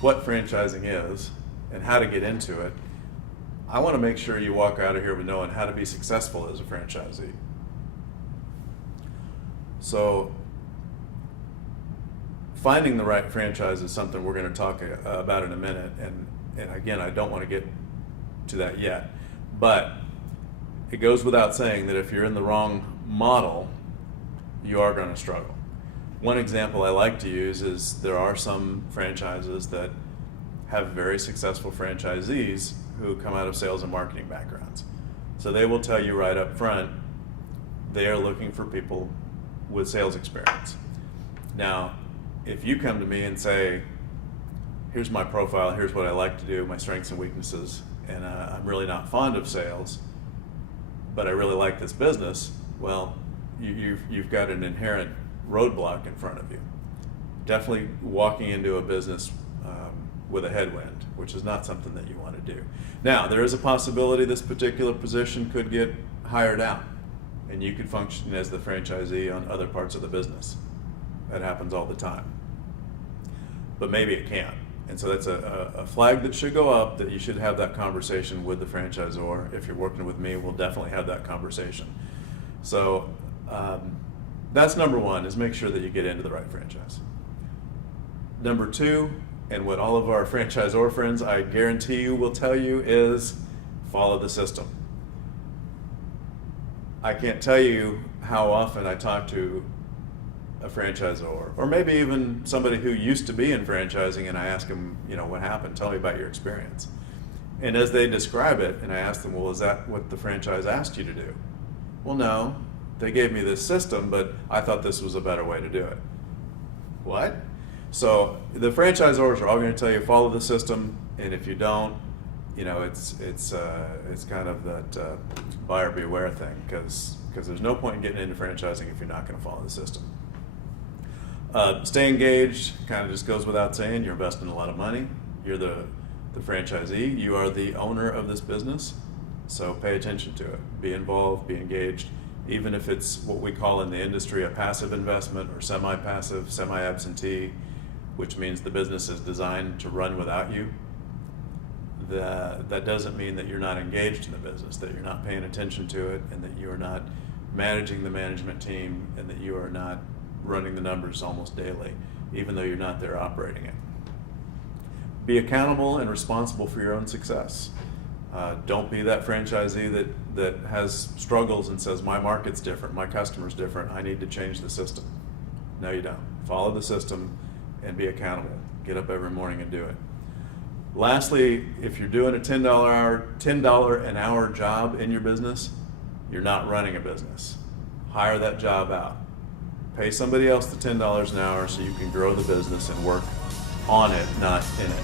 what franchising is and how to get into it, I want to make sure you walk out of here with knowing how to be successful as a franchisee. So finding the right franchise is something we're going to talk about in a minute, and again, I don't want to get to that yet, but it goes without saying that if you're in the wrong model, you are going to struggle. One example I like to use is there are some franchises that have very successful franchisees who come out of sales and marketing backgrounds. So they will tell you right up front, they are looking for people with sales experience. Now, if you come to me and say, here's my profile, here's what I like to do, my strengths and weaknesses, and I'm really not fond of sales, but I really like this business, well, you've got an inherent roadblock in front of you. Definitely walking into a business with a headwind, which is not something that you want to do. Now, there is a possibility this particular position could get hired out, and you could function as the franchisee on other parts of the business. That happens all the time. But maybe it can't. And so that's a flag that should go up, that you should have that conversation with the franchisor. If you're working with me, we'll definitely have that conversation. So that's number one, is make sure that you get into the right franchise. Number two, and what all of our franchisor friends, I guarantee you, will tell you, is follow the system. I can't tell you how often I talk to a franchisor, or maybe even somebody who used to be in franchising, and I ask them, what happened? Tell me about your experience. And as they describe it, and I ask them, well, is that what the franchise asked you to do? Well, no, they gave me this system, but I thought this was a better way to do it. What? So the franchisors are all going to tell you follow the system, and if you don't, it's kind of that buyer beware thing, because there's no point in getting into franchising if you're not going to follow the system. Stay engaged kind of just goes without saying. You're investing a lot of money. You're the franchisee. You are the owner of this business, so pay attention to it. Be involved, be engaged, even if it's what we call in the industry a passive investment or semi-passive, semi-absentee, which means the business is designed to run without you. That doesn't mean that you're not engaged in the business, that you're not paying attention to it, and that you are not managing the management team, and that you are not running the numbers almost daily, even though you're not there operating it. Be accountable and responsible for your own success. Don't be that franchisee that has struggles and says, my market's different, my customer's different, I need to change the system. No, you don't. Follow the system and be accountable. Get up every morning and do it. Lastly, if you're doing a $10 an hour job in your business, you're not running a business. Hire that job out. Pay somebody else the $10 an hour so you can grow the business and work on it, not in it.